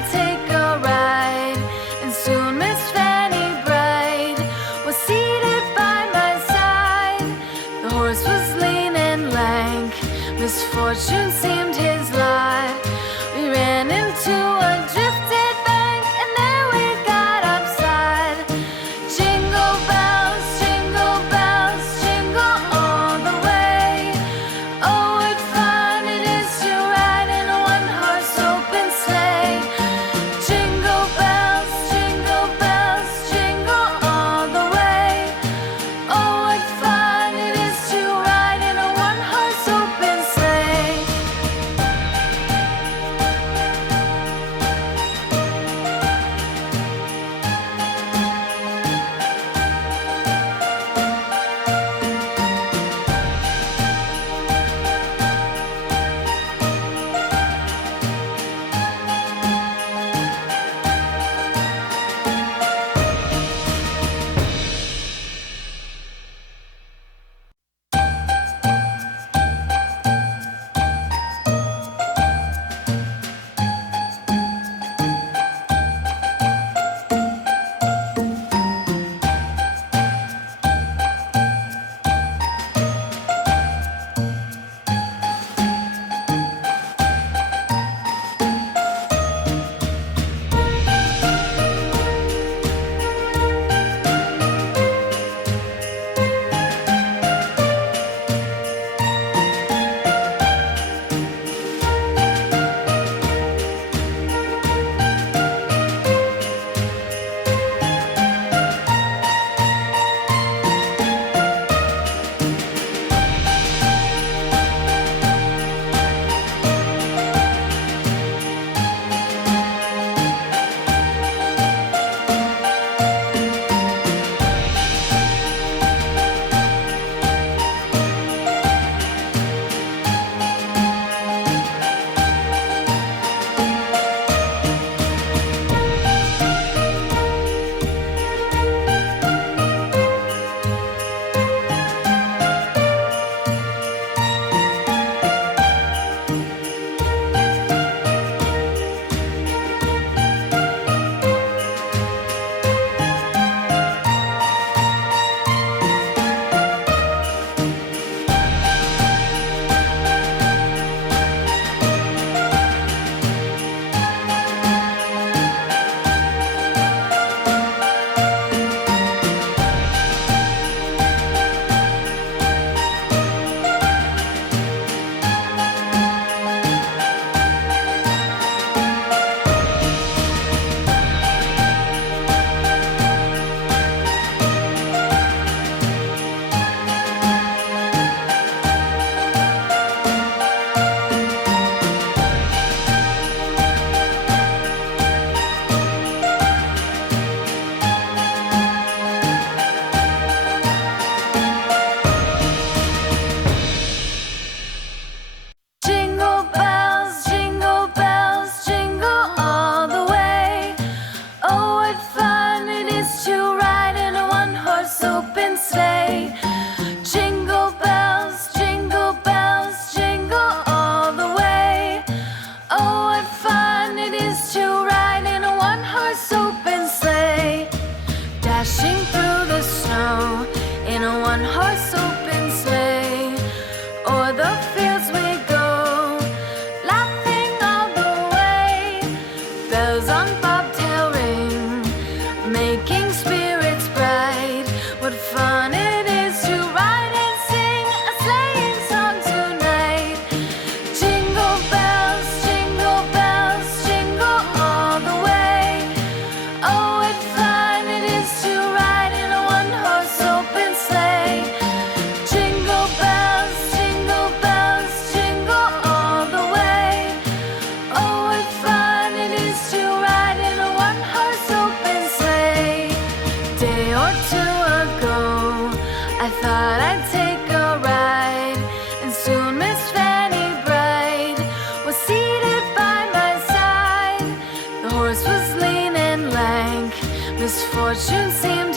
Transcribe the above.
I'd take a ride, and soon Miss Fanny Bright was seated by my side. The horse was lean and lank, misfortune seemed his lot. We ran into a drifted bank, and there we got upside. Jingle bells, jingle all the way. Oh, what fun it is to ride in a one-horse open sleigh. Jingle bells, jingle all the way. Oh, what fun it is to ride in a one-horse open sleigh. Dashing through the snow in a one-horse open sleigh. O'er the fields we go, laughing all the way. Bells on bobtail ring, making spirits bright. What fun it is to ride and sing a sleighing song tonight. Jingle bells, jingle all the way. Oh, what fun it is to ride in a one-horse open sleigh. Jingle bells, jingle all the way. Oh, what fun it is to ride in a one-horse open sleigh. Day or two ago, I thought I'd take a ride, and soon Miss Fanny Bright was seated by my side. The horse was lean and lank, misfortune seemed